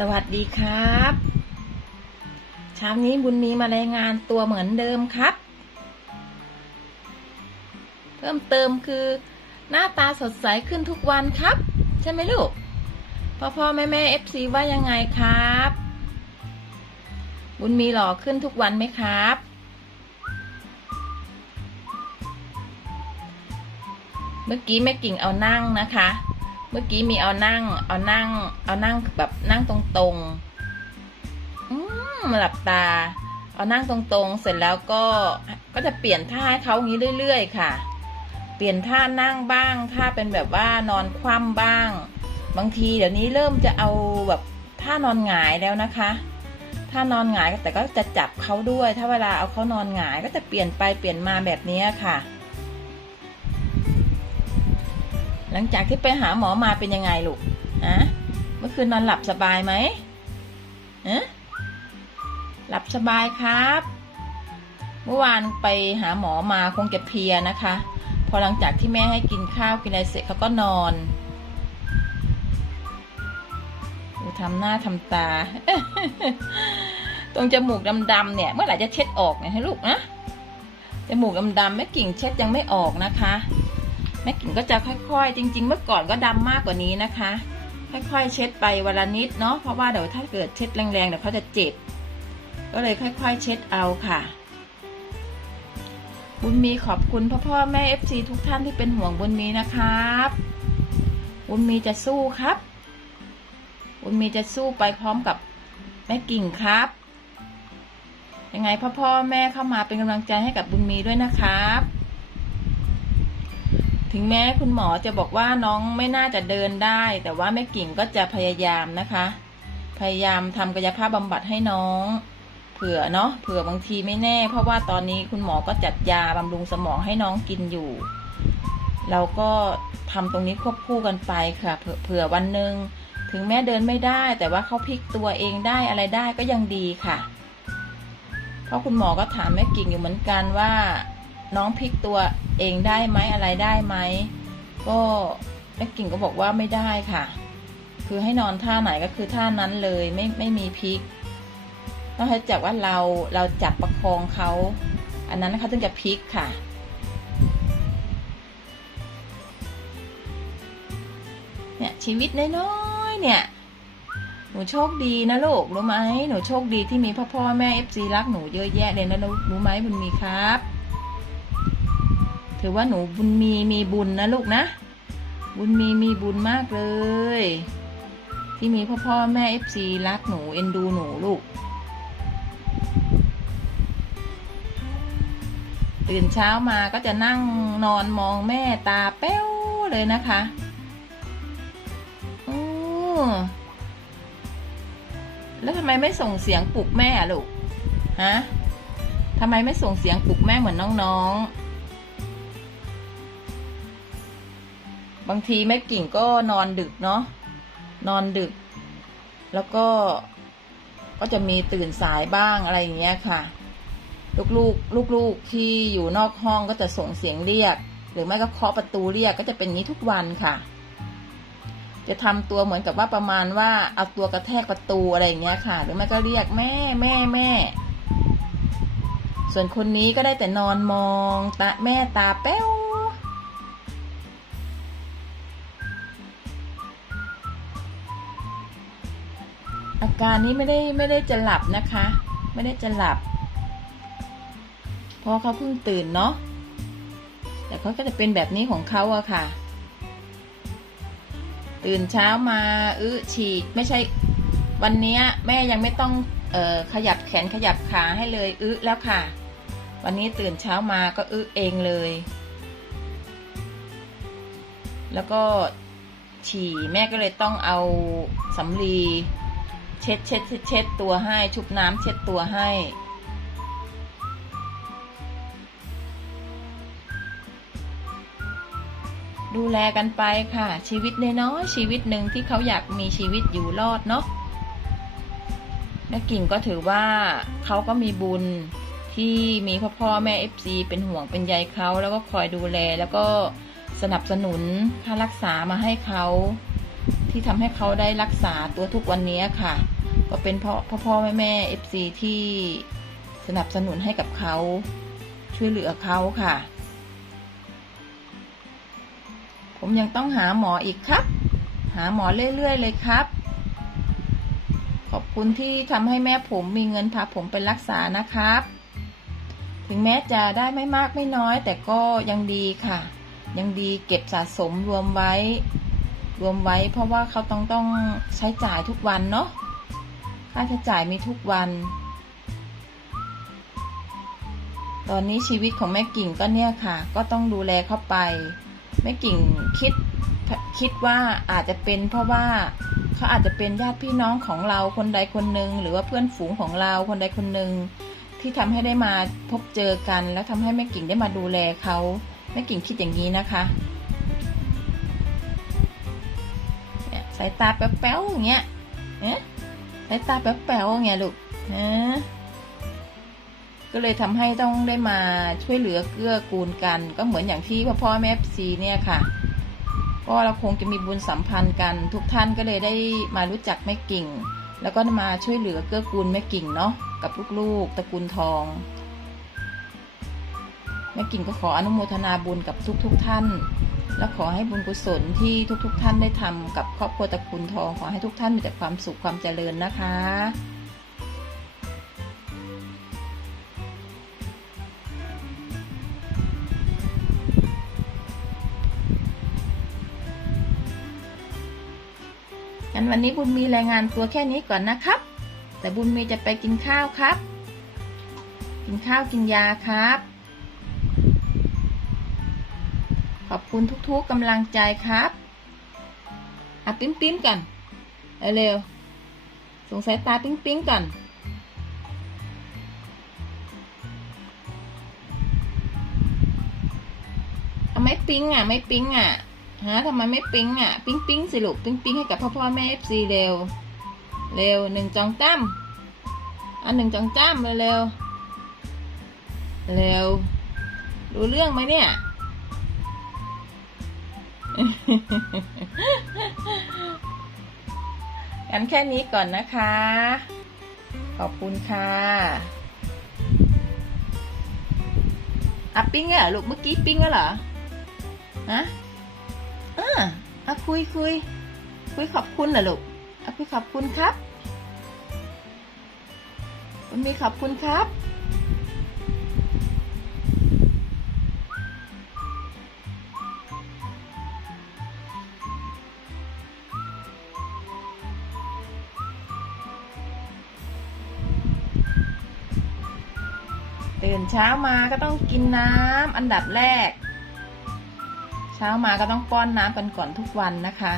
สวัสดีครับ เช้านี้บุญมีมารายงานตัวเหมือนเดิมครับ เพิ่มเติมคือหน้าตาสดใสขึ้นทุกวันครับ ใช่ไหมลูก พ่อพ่อแม่แม่เอฟซีว่ายังไงครับ บุญมีหล่อขึ้นทุกวันไหมครับ เมื่อกี้แม่กิ่งเอานั่งนะคะ มื่อกี้มีเอานั่ง เอานั่ง เอานั่งแบบนั่งตรงๆอืมหลับตา เอานั่งตรงๆ เสร็จแล้วก็ก็จะเปลี่ยนท่าให้เขาอย่างนี้เรื่อย ๆ ค่ะ เปลี่ยนท่านั่งบ้างท่าเป็นแบบว่านอนคว่ำบ้าง บางทีเดี๋ยวนี้เริ่มจะเอาแบบท่านอนหงายแล้วนะคะท่านอนหงายแต่ก็จะจับเขาด้วย ถ้าเวลาเอาเขานอนหงายก็จะเปลี่ยนไปเปลี่ยนมาแบบนี้ค่ะ หลังจากที่ไปหาหมอมาเป็นยังไงลูกนะเมื่อคืนนอนหลับสบายไหมฮะหลับสบายครับ เมื่อวานไปหาหมอมาคงจะเพลียนะคะ พอหลังจากที่แม่ให้กินข้าวกินอะไรเสร็จเขาก็นอนดูทำหน้าทำตา ตรงจมูกดำๆเนี่ย เมื่อไหร่จะเช็ดออกไงให้ลูกนะจมูกดำๆแม่กิ่งเช็ดยังไม่ออกนะคะ แม่กิ่งก็จะค่อยๆ จริง ๆ เมื่อก่อนก็ดำมากกว่านี้นะคะ ค่อยๆ เช็ดไปวันละนิดเนาะเพราะว่าเดี๋ยวถ้าเกิดเช็ดแรงๆเดี๋ยวเขาจะเจ็บ ก็เลยค่อย ๆ เช็ดเอาค่ะ บุญมีขอบคุณพ่อพ่อแม่เอฟซีทุกท่านที่เป็นห่วงบุญมีนะครับบุญมีจะสู้ครับบุญมีจะสู้ไปพร้อมกับแม่กิ่งครับยังไงพ่อพ่อแม่เข้ามาเป็นกำลังใจให้กับบุญมีด้วยนะครับ ถึงแม้คุณหมอจะบอกว่าน้องไม่น่าจะเดินได้ แต่ว่าแม่กิ่งก็จะพยายามนะคะ พยายามทำกายภาพบำบัดให้น้อง เผื่อเนาะเผื่อบางทีไม่แน่ เพราะว่าตอนนี้คุณหมอก็จัดยาบำรุงสมองให้น้องกินอยู่ เราก็ทำตรงนี้ควบคู่กันไปค่ะ เผื่อเผื่อวันหนึ่งถึงแม้เดินไม่ได้ แต่ว่าเขาพลิกตัวเองได้อะไรได้ก็ยังดีค่ะ เพราะคุณหมอก็ถามแม่กิ่งอยู่เหมือนกันว่า น้องพลิกตัวเองได้ไหมอะไรได้ไหมก็แม่กิ่งก็บอกว่าไม่ได้ค่ะ คือให้นอนท่าไหนก็คือท่านั้นเลยไม่ไม่มีพลิกนอกจากว่าเราเราจับประคองเขา อันนั้นเขาถึงจะพลิกค่ะ เนี่ยชีวิตน้อยๆเนี่ย หนูโชคดีนะลูกรู้ไหมหนูโชคดีที่มีพ่อพ่อแม่เอฟซีรักหนูเยอะแยะเลยนะลูกรู้ไหมบุญมีครับ ถือว่าหนูบุญมีมีบุญนะลูกนะ บุญมีมีบุญมากเลย ที่มีพ่อพ่อแม่เอฟซีรักหนูเอ็นดูหนูลูก ตื่นเช้ามาก็จะนั่งนอนมองแม่ตาแป้วเลยนะคะอแล้วทำไมไม่ส่งเสียงปลุกแม่ลูก ฮะทำไมไม่ส่งเสียงปลุกแม่เหมือนน้องๆ บางทีแม่กิ่งก็นอนดึกเนาะนอนดึก แล้วก็ก็จะมีตื่นสายบ้างอะไรอย่างเงี้ยค่ะ ลูกๆลูกๆที่อยู่นอกห้องก็จะส่งเสียงเรียก หรือไม่ก็เคาะประตูเรียกก็จะเป็นงนี้ทุกวันค่ะ จะทำตัวเหมือนกับว่าประมาณว่าเอาตัวกระแทกประตูอะไรอย่างเงี้ยค่ะ หรือไม่ก็เรียกแม่แม่แม่ ส่วนคนนี้ก็ได้แต่นอนมองตาแม่ตาแป้ว อาการนี้ไม่ได้ไม่ได้จะหลับนะคะ ไม่ได้จะหลับ เพราะเขาเพิ่งตื่นเนาะแต่เขาก็จะเป็นแบบนี้ของเขาอะค่ะ ตื่นเช้ามาอื้อฉีกไม่ใช่ วันนี้แม่ยังไม่ต้องเออขยับแขนขยับขาให้เลยอื้อแล้วค่ะ วันนี้ตื่นเช้ามาก็อื้อเองเลย แล้วก็ฉี่แม่ก็เลยต้องเอาสำลี เช็ดเช็ดเช็ดเช็ดตัวให้ ชุบน้ำเช็ดตัวให้ ดูแลกันไปค่ะ ชีวิตน้อยชีวิตหนึ่งที่เขาอยากมีชีวิตอยู่รอดเนาะแม่กิ่งก็ถือว่าเขาก็มีบุญที่มีพ่อพ่อแม่เอฟซีเป็นห่วงเป็นใยเขาแล้วก็คอยดูแลแล้วก็สนับสนุนค่ารักษามาให้เขา ที่ทำให้เขาได้รักษาตัวทุกวันนี้ค่ะ ก็เป็นเพราะพ่อพ่อแม่แม่เอฟซีที่สนับสนุนให้กับเขาช่วยเหลือเขาค่ะ ผมยังต้องหาหมออีกครับ หาหมอเรื่อยๆเลยครับ ขอบคุณที่ทำให้แม่ผมมีเงินพาผมไปรักษานะครับ ถึงแม้จะได้ไม่มากไม่น้อย แต่ก็ยังดีค่ะ ยังดีเก็บสะสมรวมไว้ รวมไว้เพราะว่าเขาต้องต้องใช้จ่ายทุกวันเนาะค่าใช้จ่ายมีทุกวัน ตอนนี้ชีวิตของแม่กิ่งก็เนี่ยค่ะ ก็ต้องดูแลเขาไปแม่กิ่งคิดคิดว่าอาจจะเป็นเพราะว่าเขาอาจจะเป็นญาติพี่น้องของเราคนใดคนหนึ่งหรือว่าเพื่อนฝูงของเราคนใดคนหนึ่งที่ทำให้ได้มาพบเจอกัน แล้วทำให้แม่กิ่งได้มาดูแลเขาแม่กิ่งคิดอย่างนี้นะคะ สายตาแป๊วๆอย่างเงี้ยเนี่ยสายตาแป๊วๆอย่างเงี้ยลูกนะก็เลยทำให้ต้องได้มาช่วยเหลือเกื้อกูลกัน ก็เหมือนอย่างที่พ่อพ่อแม่ซีเนี่ยค่ะก็เราคงจะมีบุญสัมพันธ์กัน ทุกท่านก็เลยได้มารู้จักแม่กิ่ง แล้วก็มาช่วยเหลือเกื้อกูลแม่กิ่งเนาะกับลูกๆตระกูลทองแม่กิ่งก็ขออนุโมทนาบุญกับทุกๆทท่าน และขอให้บุญกุศลที่ทุกๆทท่านได้ทำกับครอบครัวตระกูลทอง ขอให้ทุกท่านมีแต่ความสุขความเจริญนะคะ งั้นวันนี้บุญมีรายงานตัวแค่นี้ก่อนนะครับ แต่บุญมีจะไปกินข้าวครับ กินข้าวกินยาครับ ขอบคุณทุกๆกำลังใจครับอะปิ๊งปิ๊งกันเร็วๆสงสัยตาปิ๊งปิ๊งกันเอาไม่ปิ๊งอะ ไม่ปิ๊งอะฮะทำไมไม่ปิ๊งอะ ปิ๊งปิ๊งสิลูกปิ๊งปิ๊งให้กับพ่อพ่อแม่เอฟซีเร็ว เร็วหนึ่งจองจ้ำอันหนึ่งจองจ้ำเร็วเร็วเร็วรู้เรื่องไหมเนี่ย กันแค่นี้ก่อนนะคะ ขอบคุณค่ะอะปิ๊งเหรอลูกเมื่อกี้ปิ๊งแล้วเหรอฮะอ่าอะคุยคุยคุยขอบคุณเหรอลูกอะคุยขอบคุณครับ มันมีขอบคุณครับ เช้ามาก็ต้องกินน้ำอันดับแรก เช้ามาก็ต้องป้อนน้ำกันก่อนทุกวันนะคะ